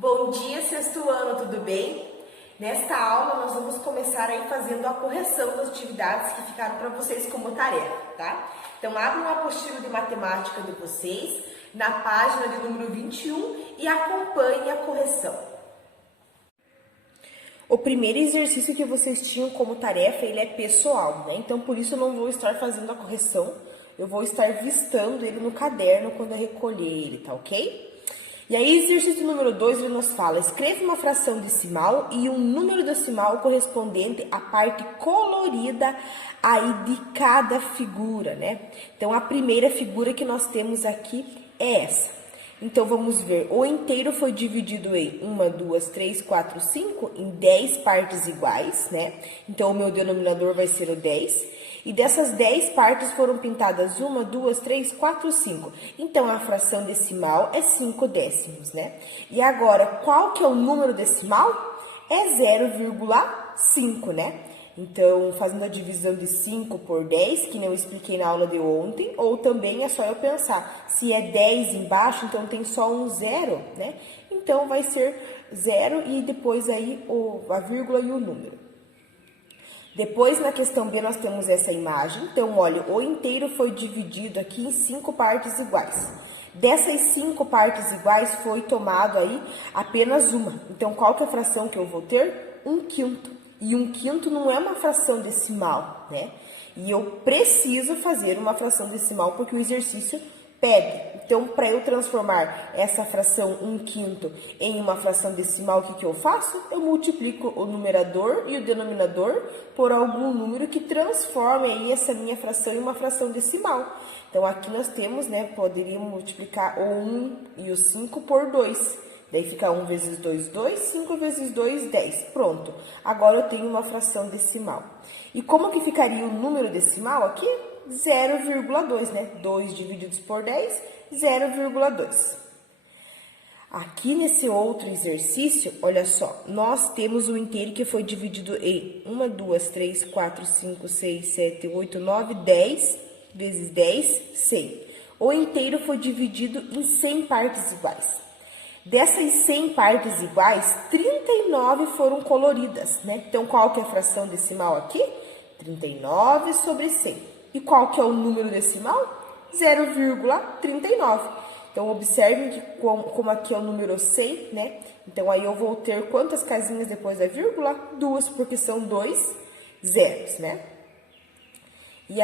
Bom dia, sexto ano, tudo bem? Nesta aula nós vamos começar aí fazendo a correção das atividades que ficaram para vocês como tarefa, tá? Então abram a apostila de matemática de vocês na página de número 21 e acompanhem a correção. O primeiro exercício que vocês tinham como tarefa, ele é pessoal, né? Então por isso eu não vou estar fazendo a correção, eu vou estar vistando ele no caderno quando eu recolher ele, tá ok? E aí, exercício número 2, ele nos fala, escreva uma fração decimal e um número decimal correspondente à parte colorida aí de cada figura, né? Então, a primeira figura que nós temos aqui é essa. Então, vamos ver, o inteiro foi dividido em 1, 2, 3, 4, 5, em 10 partes iguais, né? Então, o meu denominador vai ser o 10. E dessas 10 partes foram pintadas 1, 2, 3, 4, 5. Então, a fração decimal é 5 décimos, né? E agora, qual que é o número decimal? É 0,5, né? Então, fazendo a divisão de 5 por 10, que nem eu expliquei na aula de ontem, ou também é só eu pensar, se é 10 embaixo, então tem só um zero, né? Então, vai ser 0 e depois aí a vírgula e o número. Depois, na questão B, nós temos essa imagem. Então, olha, o inteiro foi dividido aqui em 5 partes iguais. Dessas 5 partes iguais, foi tomado aí apenas uma. Então, qual que é a fração que eu vou ter? 1/5. E 1/5 não é uma fração decimal, né? E eu preciso fazer uma fração decimal porque o exercício pede. Então, para eu transformar essa fração 1/5 em uma fração decimal, o que eu faço? Eu multiplico o numerador e o denominador por algum número que transforme aí essa minha fração em uma fração decimal. Então, aqui nós temos, né, poderíamos multiplicar o 1 e o 5 por 2. Daí fica 1 vezes 2, 2, 5 vezes 2, 10. Pronto. Agora eu tenho uma fração decimal. E como que ficaria o número decimal aqui? 0,2, né? 2 divididos por 10, 0,2. Aqui nesse outro exercício, olha só, nós temos o inteiro que foi dividido em 1, 2, 3, 4, 5, 6, 7, 8, 9, 10 vezes 10, 100. O inteiro foi dividido em 100 partes iguais. Dessas 100 partes iguais, 39 foram coloridas, né? Então, qual que é a fração decimal aqui? 39 sobre 100. E qual que é o número decimal? 0,39. Então, observem que como aqui é o número 100, né? Então, aí eu vou ter quantas casinhas depois da vírgula? 2, porque são 2 zeros, né? E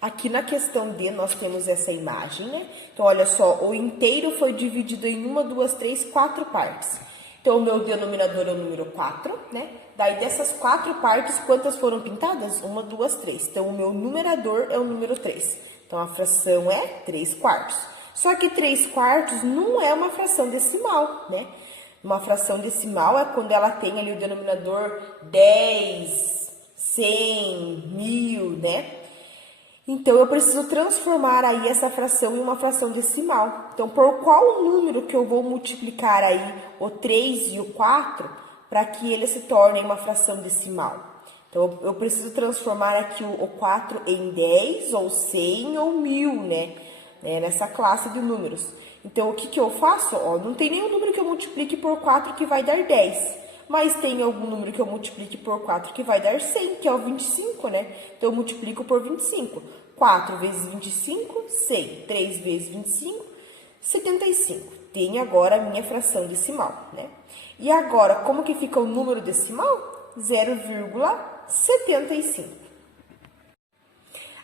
aqui na questão D, nós temos essa imagem, né? Então, olha só, o inteiro foi dividido em 1, 2, 3, 4 partes. Então, o meu denominador é o número 4, né? Daí, dessas 4 partes, quantas foram pintadas? 1, 2, 3. Então, o meu numerador é o número 3. Então, a fração é 3/4. Só que 3/4 não é uma fração decimal, né? Uma fração decimal é quando ela tem ali o denominador 10, 100, 1000, né? Então, eu preciso transformar aí essa fração em uma fração decimal. Então, por qual número que eu vou multiplicar aí o 3 e o 4 para que ele se torne uma fração decimal? Então, eu preciso transformar aqui o 4 em 10, ou 100, ou 1000, né? Nessa classe de números. Então, o que eu faço? Ó, não tem nenhum número que eu multiplique por 4 que vai dar 10. Mas tem algum número que eu multiplique por 4 que vai dar 100, que é o 25, né? Então, eu multiplico por 25. 4 vezes 25, 100. 3 vezes 25, 75. Tenho agora a minha fração decimal, né? E agora, como que fica o número decimal? 0,75.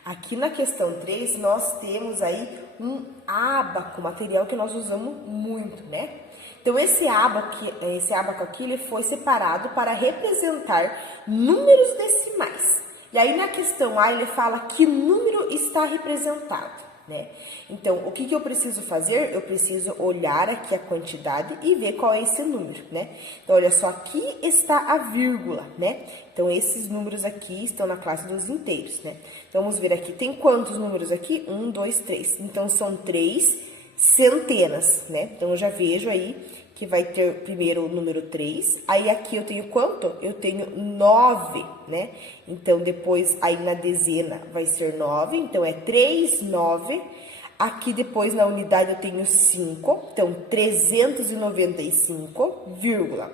Aqui na questão 3, nós temos aí um ábaco, material que nós usamos muito, né? Então, esse ábaco aqui, ele foi separado para representar números decimais. E aí, na questão A, ele fala que número está representado, né? Então, o que eu preciso fazer? Eu preciso olhar aqui a quantidade e ver qual é esse número, né? Então, olha só, aqui está a vírgula, né? Então, esses números aqui estão na classe dos inteiros, né? Então, vamos ver aqui, tem quantos números aqui? 1, 2, 3. Então, são 3 centenas, né? Então, eu já vejo aí que vai ter primeiro o número 3. Aí, aqui eu tenho quanto? Eu tenho 9, né? Então, depois, aí na dezena vai ser 9. Então, é 3, 9. Aqui depois na unidade eu tenho 5, então 395, vírgula.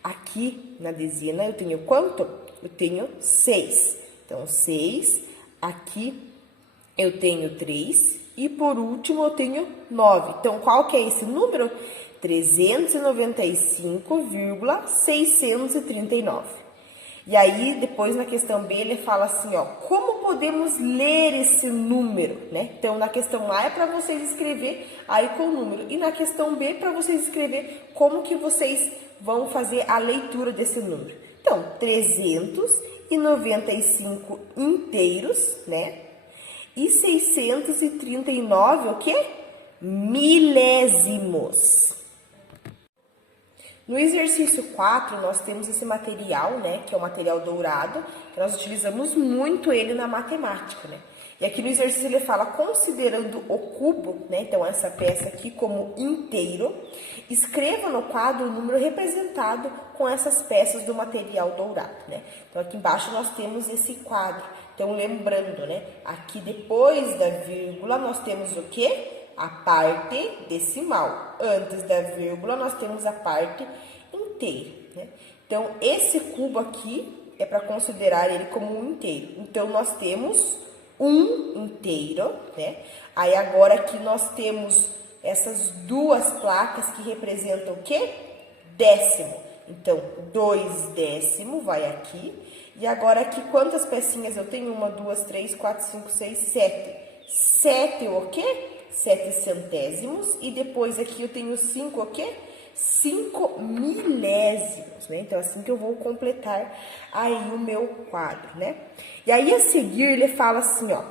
Aqui na dezena eu tenho quanto? Eu tenho 6. Então, 6. Aqui eu tenho 3. E por último eu tenho 9. Então, qual que é esse número? 395,639. E aí, depois na questão B, ele fala assim, ó, como podemos ler esse número, né? Então, na questão A é para vocês escrever aí com o número. E na questão B, para vocês escrever como que vocês vão fazer a leitura desse número. Então, 395 inteiros, né? E 639, o quê? Milésimos. No exercício 4, nós temos esse material, né, que é o material dourado, que nós utilizamos muito ele na matemática, né? E aqui no exercício ele fala, considerando o cubo, né, então essa peça aqui como inteiro, escreva no quadro o número representado com essas peças do material dourado, né? Então aqui embaixo nós temos esse quadro. Então lembrando, né, aqui depois da vírgula nós temos o quê? A parte decimal. Antes da vírgula, nós temos a parte inteira, né? Então, esse cubo aqui é para considerar ele como um inteiro. Então, nós temos um inteiro, né? Aí, agora aqui nós temos essas duas placas que representam o quê? Décimo. Então, 2 décimo vai aqui. E agora aqui, quantas pecinhas eu tenho? 1, 2, 3, 4, 5, 6, 7. 7 o quê? 7 centésimos, e depois aqui eu tenho 5 o quê? 5 milésimos, né? Então, assim que eu vou completar aí o meu quadro, né? E aí, a seguir, ele fala assim, ó,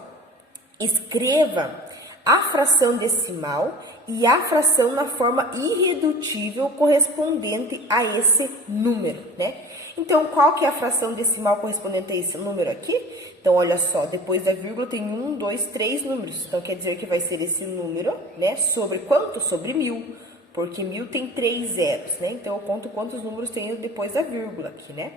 escreva a fração decimal e a fração na forma irredutível correspondente a esse número, né? Então, qual que é a fração decimal correspondente a esse número aqui? Então, olha só, depois da vírgula tem 1, 2, 3 números. Então, quer dizer que vai ser esse número, né? Sobre quanto? Sobre 1000. Porque 1000 tem 3 zeros, né? Então, eu conto quantos números tem depois da vírgula aqui, né?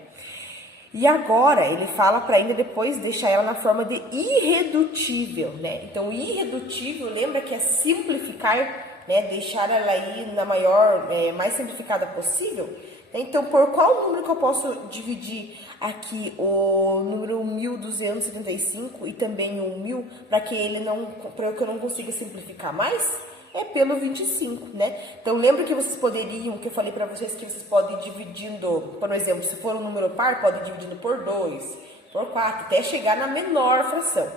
E agora, ele fala para ainda depois deixar ela na forma de irredutível, né? Então, irredutível, lembra que é simplificar, né? Deixar ela aí na mais simplificada possível. Então, por qual número que eu posso dividir aqui o número 1275 e também o 1000 para que eu não consiga simplificar mais? É pelo 25, né? Então, lembra que vocês poderiam, que eu falei para vocês que vocês podem ir dividindo, por exemplo, se for um número par, pode ir dividindo por 2, por 4, até chegar na menor fração.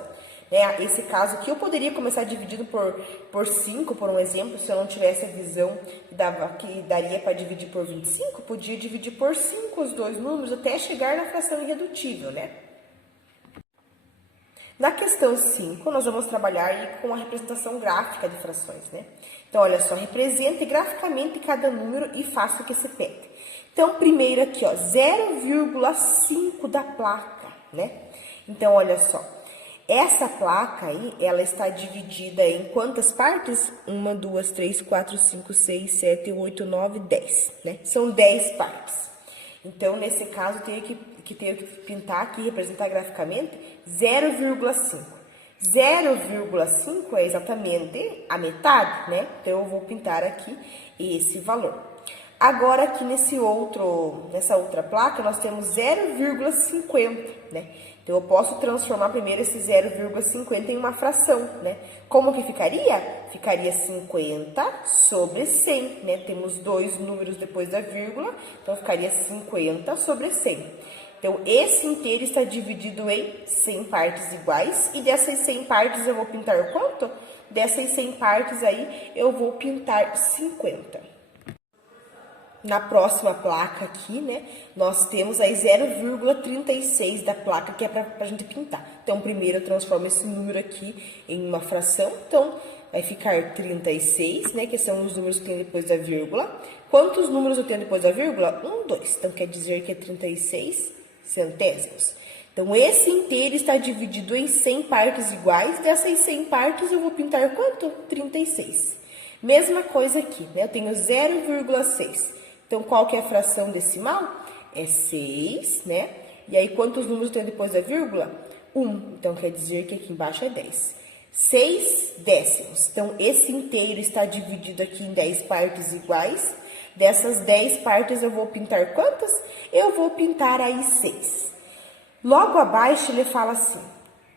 Né? Esse caso aqui eu poderia começar dividindo por 5, por um exemplo, se eu não tivesse a visão que daria para dividir por 25, podia dividir por 5 os dois números até chegar na fração irredutível, né? Na questão 5, nós vamos trabalhar aí com a representação gráfica de frações, né? Então, olha só, represente graficamente cada número e faça o que se pede. Então, primeiro aqui, ó, 0,5 da placa, né? Então, olha só, essa placa aí, ela está dividida em quantas partes? 1, 2, 3, 4, 5, 6, 7, 8, 9, 10, né? São 10 partes. Então, nesse caso, eu tenho que pintar aqui, representar graficamente 0,5. 0,5 é exatamente a metade, né? Então, eu vou pintar aqui esse valor. Agora, aqui nessa outra placa, nós temos 0,50, né? Então, eu posso transformar primeiro esse 0,50 em uma fração, né? Como que ficaria? Ficaria 50 sobre 100, né? Temos dois números depois da vírgula, então ficaria 50 sobre 100. Então, esse inteiro está dividido em 100 partes iguais, e dessas 100 partes eu vou pintar quanto? Dessas 100 partes aí, eu vou pintar 50. Na próxima placa aqui, né, nós temos aí 0,36 da placa, que é pra gente pintar. Então, primeiro eu transformo esse número aqui em uma fração. Então, vai ficar 36, né, que são os números que tem depois da vírgula. Quantos números eu tenho depois da vírgula? 1, 2. Então, quer dizer que é 36 centésimos. Então, esse inteiro está dividido em 100 partes iguais. Dessas 100 partes, eu vou pintar quanto? 36. Mesma coisa aqui, né? Eu tenho 0,6. Então, qual que é a fração decimal? É 6, né? E aí, quantos números tem depois da vírgula? 1. Então, quer dizer que aqui embaixo é 10. 6 décimos. Então, esse inteiro está dividido aqui em 10 partes iguais. Dessas 10 partes, eu vou pintar quantas? Eu vou pintar aí 6. Logo abaixo, ele fala assim,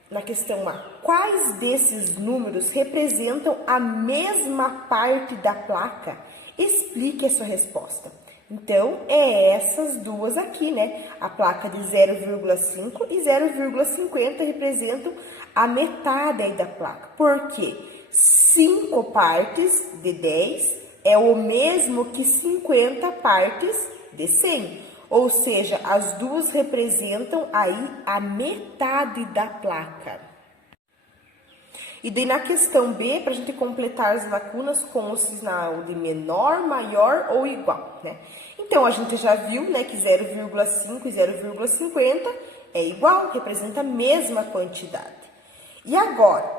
na questão A, quais desses números representam a mesma parte da placa? Explique a sua resposta. Então, é essas duas aqui, né? A placa de 0,5 e 0,50 representam a metade aí da placa. Por quê? 5 partes de 10 é o mesmo que 50 partes de 100. Ou seja, as duas representam aí a metade da placa. E daí na questão B, para a gente completar as lacunas com o sinal de menor, maior ou igual, né? Então, a gente já viu, né, que 0,5 e 0,50 é igual, representa a mesma quantidade. E agora,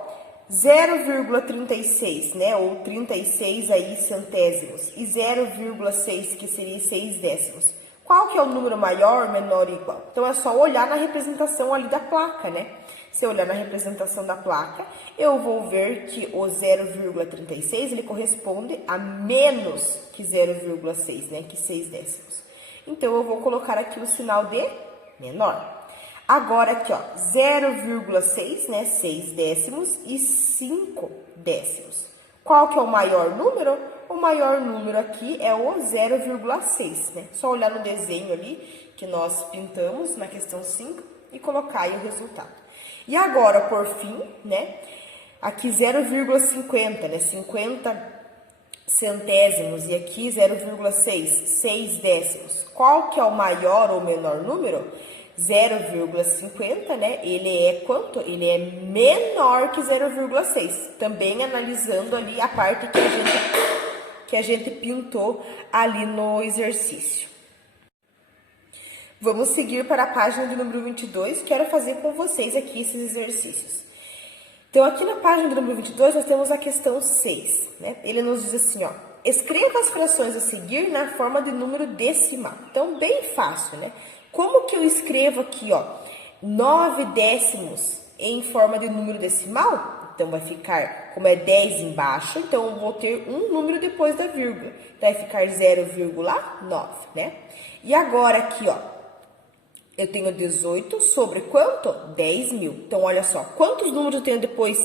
0,36, né, ou 36 aí centésimos, e 0,6, que seria 6 décimos. Qual que é o número maior, menor ou igual? Então, é só olhar na representação ali da placa, né? Se eu olhar na representação da placa, eu vou ver que o 0,36, ele corresponde a menos que 0,6, né? Que 6 décimos. Então, eu vou colocar aqui o sinal de menor. Agora, aqui, ó, 0,6, né? 6 décimos e 5 décimos. Qual que é o maior número? O maior número aqui é o 0,6, né? Só olhar no desenho ali que nós pintamos na questão 5 e colocar aí o resultado. E agora, por fim, né? Aqui 0,50, né? 50 centésimos e aqui 0,6, 6 décimos. Qual que é o maior ou menor número? 0,50, né? Ele é quanto? Ele é menor que 0,6. Também analisando ali a parte que a gente pintou ali no exercício. Vamos seguir para a página de número 22. Quero fazer com vocês aqui esses exercícios. Então, aqui na página do número 22, nós temos a questão 6, né? Ele nos diz assim, ó. Escreva as frações a seguir na forma de número decimal. Então, bem fácil, né? Como que eu escrevo aqui, ó, 9 décimos em forma de número decimal? Então, vai ficar, como é 10 embaixo, então eu vou ter um número depois da vírgula. Então, vai ficar 0,9, né? E agora aqui, ó, eu tenho 18 sobre quanto? 10.000. Então, olha só, quantos números eu tenho depois?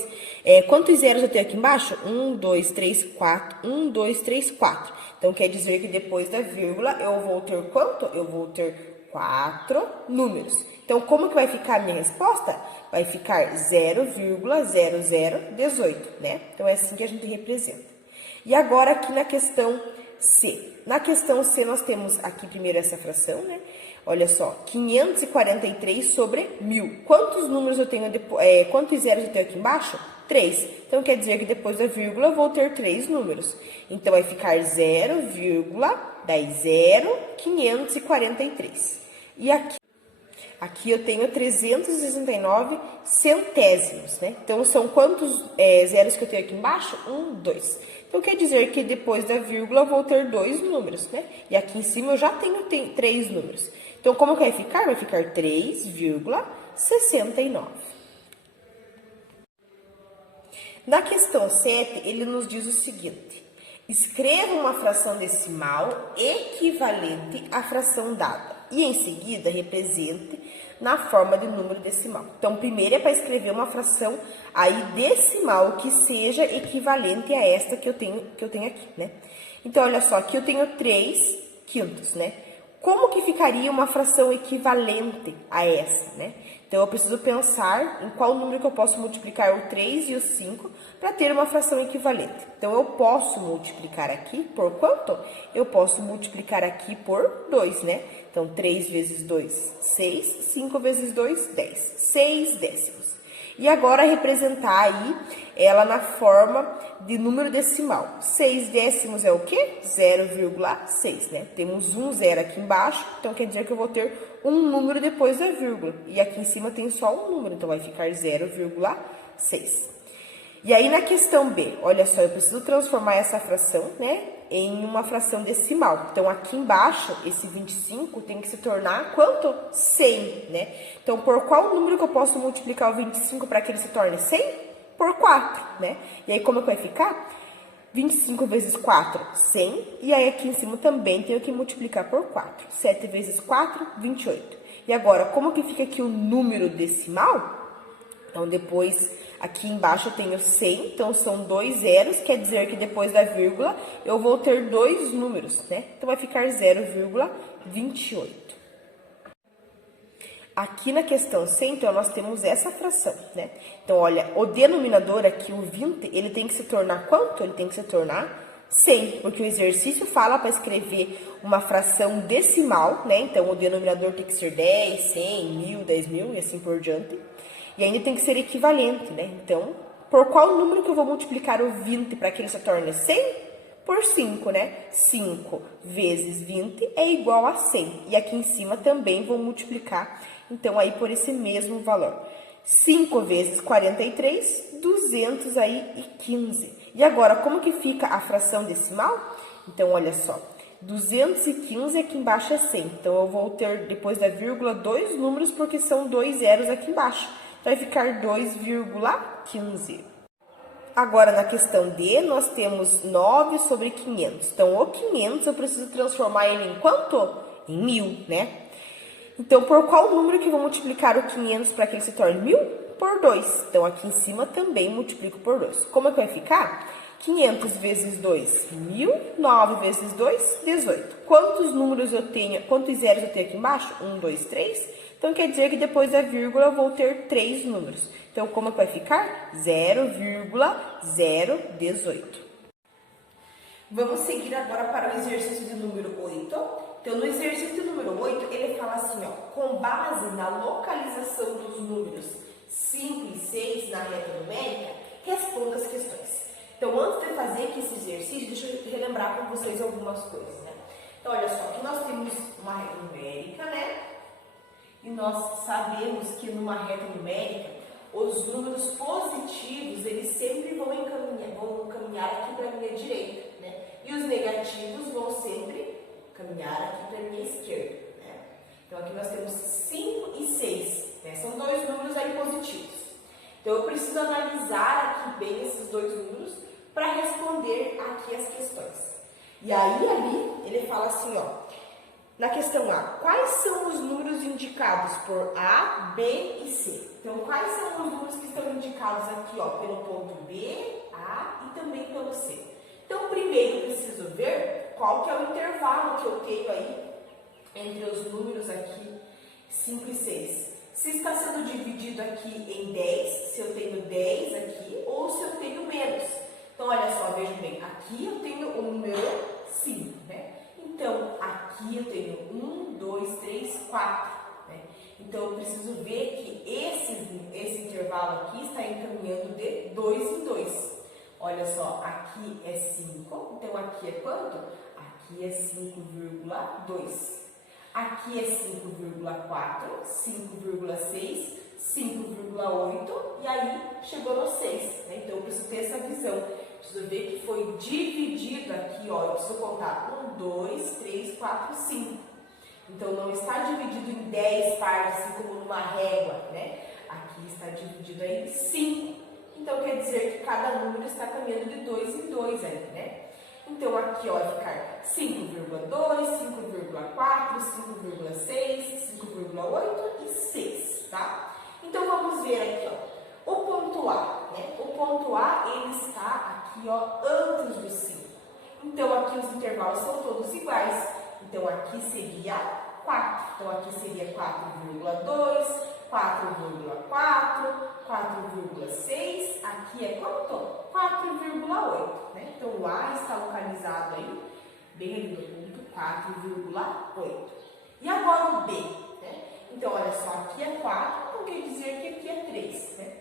Quantos zeros eu tenho aqui embaixo? 1, 2, 3, 4. 1, 2, 3, 4. Então, quer dizer que depois da vírgula eu vou ter quanto? Eu vou ter 4 números. Então, como que vai ficar a minha resposta? Vai ficar 0,0018, né? Então, é assim que a gente representa. E agora, aqui na questão C. Na questão C, nós temos aqui primeiro essa fração, né? Olha só, 543 sobre 1.000. Quantos números eu tenho depois? Quantos zeros eu tenho aqui embaixo? 3. Então, quer dizer que depois da vírgula eu vou ter 3 números. Então, vai ficar 0,543. E aqui eu tenho 369 centésimos, né? Então, são quantos zeros que eu tenho aqui embaixo? 1, 2. Então, quer dizer que depois da vírgula eu vou ter 2 números, né? E aqui em cima eu já tenho 3 números. Então, como que vai ficar? Vai ficar 3,69. Na questão 7, ele nos diz o seguinte. Escreva uma fração decimal equivalente à fração dada. E, em seguida, represente na forma de número decimal. Então, primeiro é para escrever uma fração aí decimal que seja equivalente a esta que eu tenho aqui, né? Então, olha só, aqui eu tenho 3 quintos, né? Como que ficaria uma fração equivalente a essa, né? Então, eu preciso pensar em qual número que eu posso multiplicar o 3 e o 5 para ter uma fração equivalente. Então, eu posso multiplicar aqui por quanto? Eu posso multiplicar aqui por 2, né? Então, 3 vezes 2, 6. 5 vezes 2, 10. 6 décimos. E agora, representar aí ela na forma de número decimal. 6 décimos é o quê? 0,6, né? Temos um zero aqui embaixo, então quer dizer que eu vou ter um número depois da vírgula. E aqui em cima tem só um número, então vai ficar 0,6. E aí, na questão B, olha só, eu preciso transformar essa fração, né, em uma fração decimal. Então, aqui embaixo, esse 25 tem que se tornar quanto? 100, né? Então, por qual número que eu posso multiplicar o 25 para que ele se torne 100? por 4, né? E aí, como é que vai ficar? 25 vezes 4, 100. E aí, aqui em cima também tenho que multiplicar por 4. 7 vezes 4, 28. E agora, como que fica aqui o número decimal? Então, depois, aqui embaixo eu tenho 100, então são 2 zeros, quer dizer que depois da vírgula eu vou ter 2 números, né? Então, vai ficar 0,28. Aqui na questão 100, então, nós temos essa fração, né? Então, olha, o denominador aqui, o 20, ele tem que se tornar quanto? Ele tem que se tornar 100, porque o exercício fala para escrever uma fração decimal, né? Então, o denominador tem que ser 10, 100, 1000, 10.000 e assim por diante. E ainda tem que ser equivalente, né? Então, por qual número que eu vou multiplicar o 20 para que ele se torne 100? Por 5, né? 5 vezes 20 é igual a 100. E aqui em cima também vou multiplicar, então, aí por esse mesmo valor. 5 vezes 43, 215. E agora, como que fica a fração decimal? Então, olha só. 215 aqui embaixo é 100. Então, eu vou ter, depois da vírgula, 2 números, porque são 2 zeros aqui embaixo. Vai ficar 2,15. Agora, na questão D, nós temos 9 sobre 500. Então, o 500 eu preciso transformar ele em quanto? Em 1000, né? Então, por qual número que eu vou multiplicar o 500 para que ele se torne 1000? Por 2. Então, aqui em cima também multiplico por 2. Como é que vai ficar? 500 vezes 2, 1000. 9 vezes 2, 18. Quantos números eu tenho, quantos zeros eu tenho aqui embaixo? 1, 2, 3. Então, quer dizer que depois da vírgula eu vou ter 3 números. Então, como é que vai ficar? 0,018. Vamos seguir agora para o exercício de número 8. Então, no exercício de número 8, ele fala assim, ó, com base na localização dos números 5 e 6 na reta numérica, responda as questões. Então, antes de fazer aqui esse exercício, deixa eu relembrar com vocês algumas coisas, né? Então, olha só, aqui nós temos uma reta numérica, né? E nós sabemos que numa reta numérica, os números positivos, eles sempre vão caminhar aqui para a minha direita, né? E os negativos vão sempre caminhar aqui para a minha esquerda, né? Então, aqui nós temos 5 e 6, né? São dois números aí positivos. Então, eu preciso analisar aqui bem esses dois números para responder aqui as questões. E aí, ali, ele fala assim, ó, na questão A, quais são os números indicados por A, B e C? Então, quais são os números que estão indicados aqui, ó, pelo ponto B, A e também pelo C? Então, primeiro eu preciso ver qual que é o intervalo que eu tenho aí entre os números aqui 5 e 6. Se está sendo dividido aqui em 10, se eu tenho 10 aqui ou se eu tenho menos. Então, olha só, vejam bem, aqui eu tenho o número 5, né? Então, aqui eu tenho 1, 2, 3, 4, né? Então, eu preciso ver que esse intervalo aqui está encaminhando de 2 em 2. Olha só, aqui é 5, então aqui é quanto? Aqui é 5,2. Aqui é 5,4, 5,6, 5,8 e aí chegou no 6, né? Então, eu preciso ter essa visão. Preciso ver que foi dividido aqui, ó, eu preciso contar 1, 2, 3, 4, 5. Então, não está dividido em 10 partes, assim como numa régua, né? Aqui está dividido aí em 5. Então, quer dizer que cada número está caminhando de 2 em 2 aí, né? Então, aqui, ó, vai ficar 5,2, 5,4, 5,6, 5,8 e 6, tá? Então, vamos ver aqui, ó, o ponto A, né? O ponto A, ele está aqui, ó, antes do 5. Então, aqui os intervalos são todos iguais. Então, aqui seria 4. Então, aqui seria 4,2, 4,4, 4,6. Aqui é quanto? 4,8. Né? Então, o A está localizado aí, bem ali no ponto 4,8. E agora o B, né? Então, olha só, aqui é 4, então quer dizer que aqui é 3, né?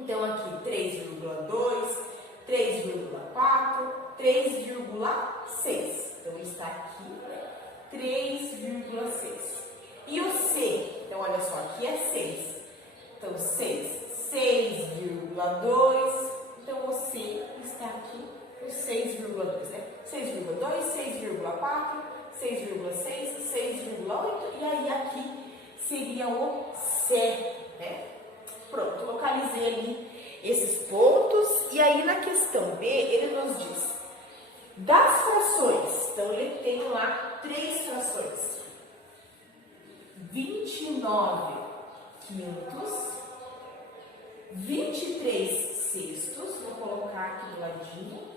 Então, aqui 3,2, 3,4, 3,6. Então, está aqui, né? 3,6. E o C? Então, olha só, aqui é 6. Então, 6,2. Então, o C está aqui no 6,2, né? 6,2, 6,4, 6,6, 6,8. E aí, aqui seria o C, né? Pronto, localizei ali esses pontos. E aí na questão B, ele nos diz das frações. Então ele tem lá 3 frações. 29 quintos, 23 sextos, vou colocar aqui do ladinho,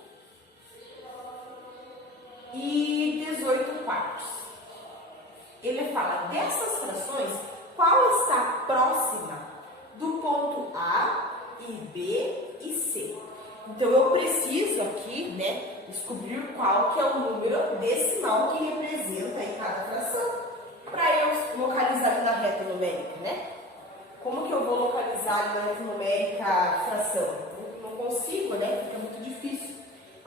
e 18 quartos. Ele fala dessas frações, qual está próxima do ponto A e B e C. Então eu preciso aqui, né, descobrir qual que é o número decimal que representa aí cada fração, para eu localizar ali na reta numérica, né? Como que eu vou localizar ali na reta numérica a fração? Não consigo, né? Fica muito difícil.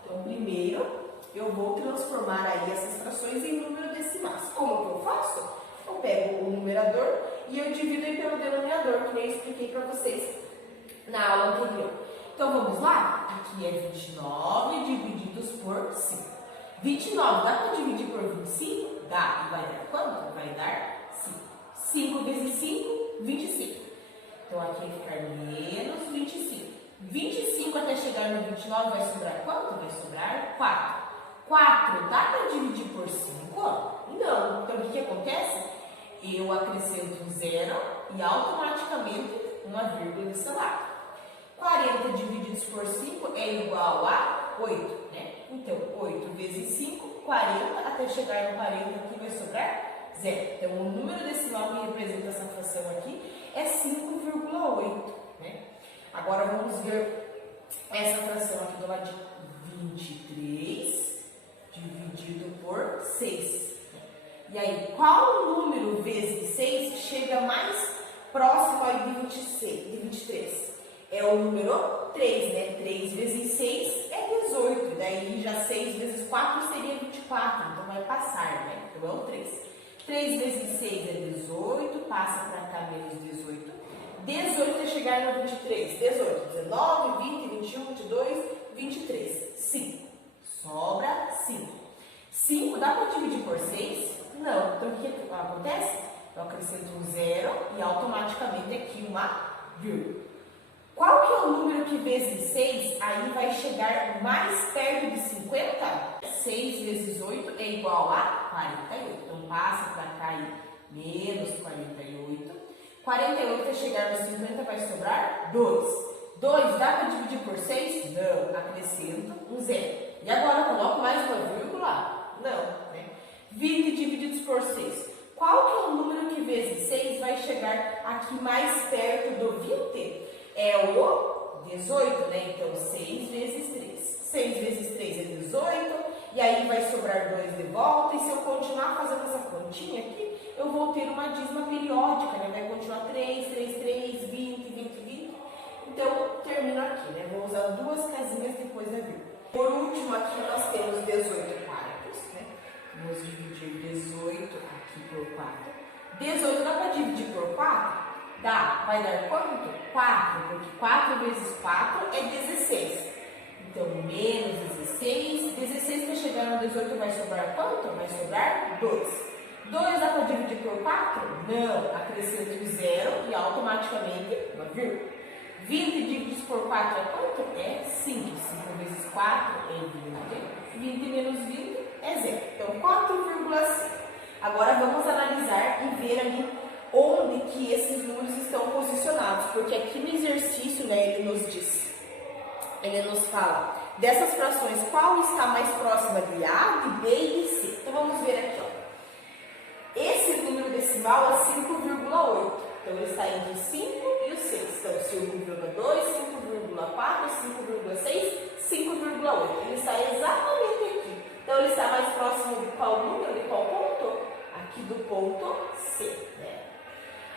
Então, primeiro, eu vou transformar aí essas frações em número decimais. Como que eu faço? Eu pego o numerador e eu divido aí pelo denominador, que nem eu expliquei para vocês na aula anterior. Então, vamos lá? Aqui é 29 divididos por 5. 29, dá para dividir por 25? Dá. E vai dar quanto? Vai dar 5. 5 vezes 5, 25. Então, aqui vai ficar menos 25. 25 até chegar no 29 vai sobrar quanto? Vai sobrar 4. 4 dá para dividir por 5? Não. Então, o que acontece? Eu acrescento um zero e automaticamente uma vírgula desse lado. 40 divididos por 5 é igual a 8, né? Então, 8 vezes 5, 40, até chegar no 40 aqui vai sobrar 0. Então, o número decimal que representa essa fração aqui é 5,8, né? Agora, vamos ver essa fração aqui do ladinho. 23 dividido por 6. E aí, qual número vezes 6 chega mais próximo aí de 23? É o número 3, né? 3 vezes 6 é 18. Daí já 6 vezes 4 seria 24. Então vai passar, né? Então é o 3. 3 vezes 6 é 18. Passa para cá menos 18. 18 é chegar no 23. 18, 19, 20, 21, 22, 23. 5. Sobra 5. 5 dá para dividir por 6? Não. Então o que acontece? Eu acrescento um zero e automaticamente aqui uma vírgula. Qual que é o número que vezes 6 aí vai chegar mais perto de 50? 6 vezes 8 é igual a 48. Então, passa para cá aí, menos 48. 48 é chegar no 50, vai sobrar 2. 2 dá para dividir por 6? Não. Acrescento um zero. E agora, coloco mais uma vírgula? Não, né? 20 divididos por 6. Qual que é o número que vezes 6 vai chegar aqui mais perto do 20? É o 18, né? Então, 6 vezes 3. 6 vezes 3 é 18, e aí vai sobrar 2 de volta, e se eu continuar fazendo essa continha aqui, eu vou ter uma dízima periódica, né? Vai continuar 3, 3, 3, 20, 20, 20. Então, termino aqui, né? Vou usar 2 casinhas depois da vírgula. Por último, aqui nós temos 18 quartos, né? Vamos dividir 18 aqui por 4. 18 dá para dividir por 4? Dá. Vai dar quanto? 4, porque 4 vezes 4 é 16. Então, menos 16. 16 para chegar no 18 vai sobrar quanto? Vai sobrar 2. 2 dá para dividir por 4? Não. Acrescento 0 e automaticamente uma vírgula. 20 divididos por 4 é quanto? É 5. 5 vezes 4 é 20. 20 menos 20 é 0. Então, 4,5. Agora, vamos analisar e ver ali onde que esses números estão posicionados, porque aqui no exercício, né, ele nos diz, ele nos fala dessas frações, qual está mais próxima de A, de B e de C. Então, vamos ver aqui, ó. Esse número decimal é 5,8, então ele está entre o 5 e o 6. Então, 5,2, 5,4, 5,6, 5,8. Ele está exatamente aqui. Então, ele está mais próximo de qual número, de qual ponto? Aqui do ponto C, né?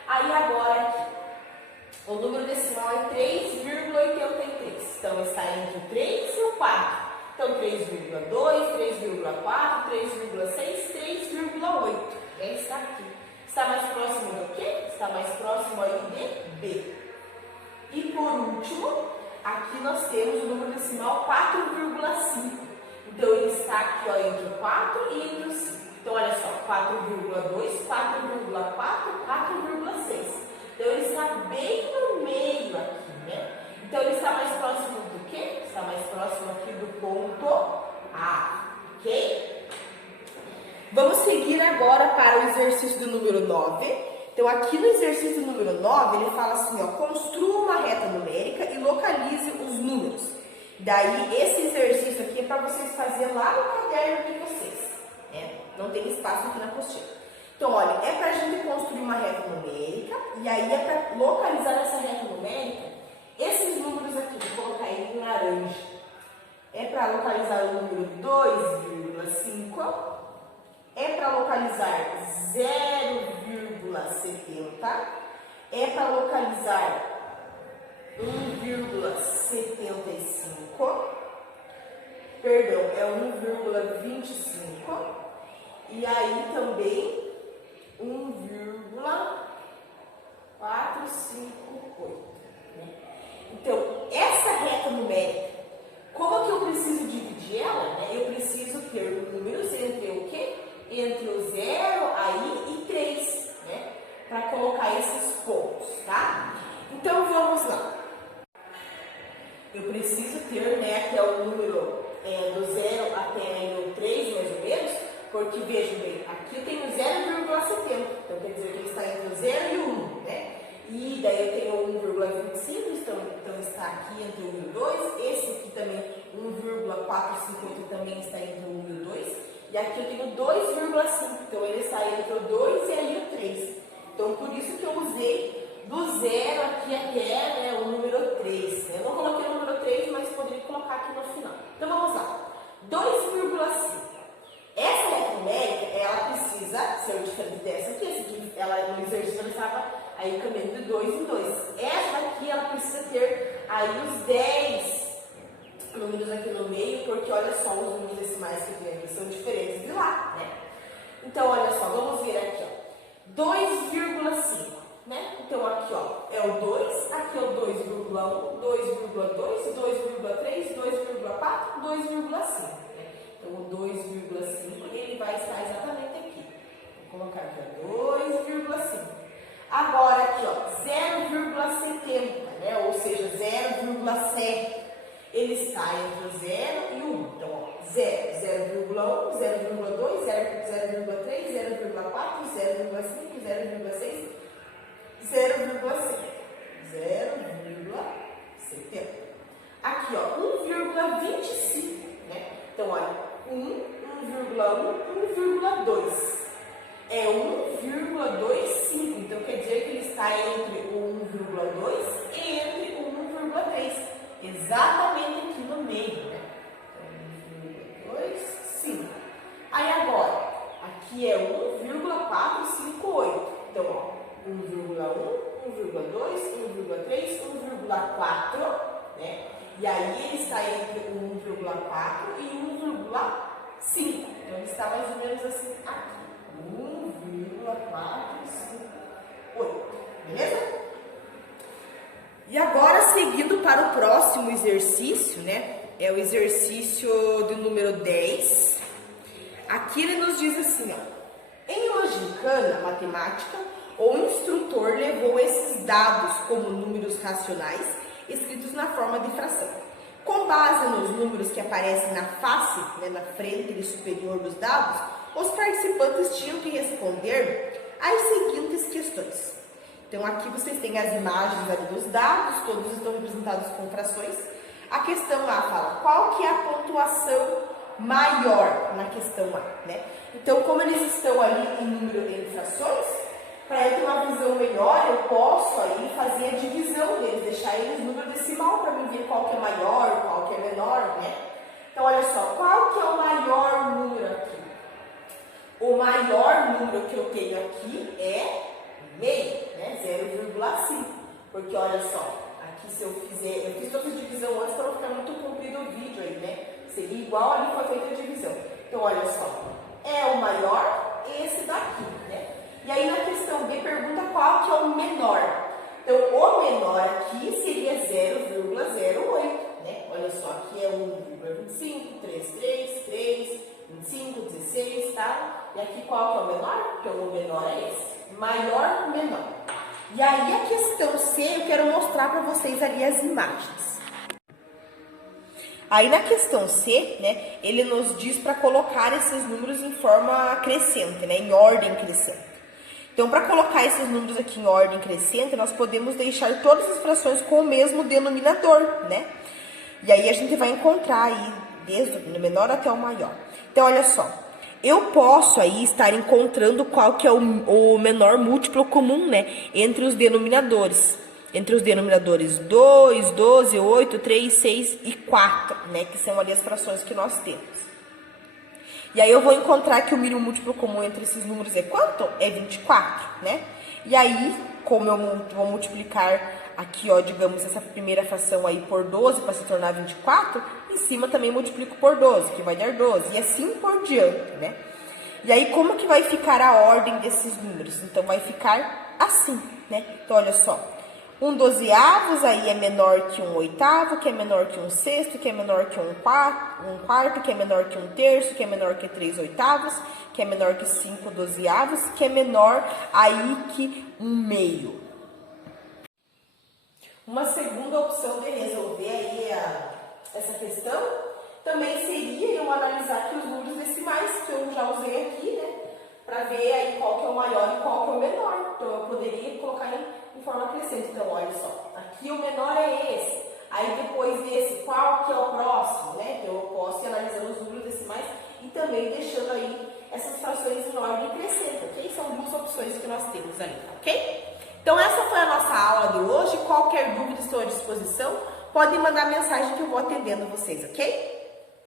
Aí agora aqui, o número decimal é 3,83. Então, está entre o 3 e o 4. Então, 3,2, 3,4, 3,6, 3,8. Está aqui. Está mais próximo do quê? Está mais próximo aí de B. E por último, aqui nós temos o número decimal 4,5. Então, ele está aqui, ó, entre o 4 e entre o 5. Então, olha só, 4,2, 4,4, 4,6. Então, ele está bem no meio aqui, né? Então, ele está mais próximo do quê? Está mais próximo aqui do ponto A, ok? Vamos seguir agora para o exercício do número 9. Então, aqui no exercício do número 9, ele fala assim, ó, construa uma reta numérica e localize os números. Daí, esse exercício aqui é para vocês fazerem lá no caderno de vocês, né? Não tem espaço aqui na apostila. Então, olha, é para a gente construir uma reta numérica e aí é para localizar essa reta numérica esses números aqui. Vou colocar ele em laranja. É para localizar o número 2,5. É para localizar 0,70. É para localizar 1,75. Perdão, é 1,25. E aí também 1,458. Né? Então, essa reta numérica, como que eu preciso dividir ela? Né? Eu preciso ter números entre o quê? Entre o 0 aí e 3, né? Para colocar esses pontos, tá? Então, vamos lá. Eu preciso ter, né, até o número do 0 até o 3, mais ou menos, porque, vejam bem, aqui eu tenho 0,70, então quer dizer que ele está entre o 0 e o 1, né? E daí eu tenho 1,25, então está aqui entre o 1 e o 2, esse aqui também, 1,450 também está entre o 1 e o 2, e aqui eu tenho 2,5, então ele está entre o 2 e aí o 3. Então, por isso que eu usei do 0 aqui até, né, o número 3. Eu não coloquei o número 3, mas poderia colocar aqui no final. Então, vamos lá. 2,5. Essa reta numérica, ela precisa ser diferente dessa aqui. Essa aqui, ela, no exercício, ela estava aí caminhando de 2 em 2. Essa aqui, ela precisa ter aí os 10 números aqui no meio, porque olha só, os números decimais que tem aqui são diferentes de lá, né? Então, olha só, vamos ver aqui, ó. 2,5, né? Então, aqui, ó, é o 2, aqui é o 2,1, 2,2, 2,3, 2,4, 2,5. Então, o 2,5, ele vai estar exatamente aqui. Vou colocar aqui, ó, 2,5. Agora, aqui, ó, 0,70, né? Ou seja, 0,7. Ele está entre o 0 e o 1. Então, ó, 0, 0,1, 0,2, 0,3, 0,4, 0,5, 0,6, 0,7. 0,70. Aqui, ó, 1,25, né? Então, olha, 1, 1,1, 1,2. É 1,25. Então, quer dizer que ele está entre o 1,2 e entre o 1,3. Exatamente aqui no meio, né? 1,2, 5. Aí, agora, aqui é 1,458. Então, ó, 1,1, 1,2, 1,3, 1,4, né? E aí ele está entre 1,4 e 1,5. Então ele está mais ou menos assim aqui. 1,458. Beleza? E agora, seguindo para o próximo exercício, né? É o exercício do número 10. Aqui ele nos diz assim, ó. Em uma gincana matemática, o instrutor levou esses dados como números racionais escritos na forma de fração. Com base nos números que aparecem na face, né, na frente superior dos dados, os participantes tinham que responder às seguintes questões. Então, aqui vocês têm as imagens ali dos dados, todos estão representados com frações. A questão A fala, qual que é a pontuação maior na questão A, né? Então, como eles estão ali em número em frações, para eu ter uma visão melhor, eu posso aí fazer a divisão deles, deixar eles número decimal para mim ver qual que é maior, qual que é menor, né? Então, olha só, qual que é o maior número aqui? O maior número que eu tenho aqui é meio, né? 0,5. Porque, olha só, aqui se eu fizer, eu fiz toda a divisão antes para não ficar muito comprido o vídeo aí, né? Seria igual ali foi feita a divisão. Então, olha só, é o maior esse daqui, né? E aí na questão B pergunta qual que é o menor. Então, o menor aqui seria 0,08, né? Olha só, aqui é 1,25, 3, 3, 25, 16, tá? E aqui qual que é o menor? Então, o menor é esse. Maior, menor. E aí a questão C, eu quero mostrar para vocês ali as imagens. Aí na questão C, né, ele nos diz para colocar esses números em forma crescente, né, em ordem crescente. Então, para colocar esses números aqui em ordem crescente, nós podemos deixar todas as frações com o mesmo denominador, né? E aí a gente vai encontrar aí, desde o menor até o maior. Então, olha só, eu posso aí estar encontrando qual que é o menor múltiplo comum, né, entre os denominadores. Entre os denominadores 2, 12, 8, 3, 6 e 4, né, que são ali as frações que nós temos. E aí eu vou encontrar que o mínimo múltiplo comum entre esses números é quanto? É 24, né? E aí, como eu vou multiplicar aqui, ó, digamos, essa primeira fração aí por 12 para se tornar 24, em cima também multiplico por 12, que vai dar 12, e assim por diante, né? E aí, como que vai ficar a ordem desses números? Então, vai ficar assim, né? Então, olha só. 1/12 aí é menor que 1/8, que é menor que 1/6, que é menor que 1/4, que é menor que 1/3, que é menor que 3/8, que é menor que 5/12, que é menor aí que 1/2. Uma segunda opção de resolver aí essa questão também seria eu analisar aqui os números decimais que eu já usei aqui, né? Para ver aí qual que é o maior e qual que é o menor. Então, eu poderia colocar em forma crescente. Então, olha só, aqui o menor é esse. Aí, depois desse, qual que é o próximo, né? Então, eu posso ir analisando os números decimais e também deixando aí essas frações em ordem crescente, ok? São duas opções que nós temos ali, ok? Então, essa foi a nossa aula de hoje. Qualquer dúvida, estou à disposição. Podem mandar mensagem que eu vou atendendo vocês, ok?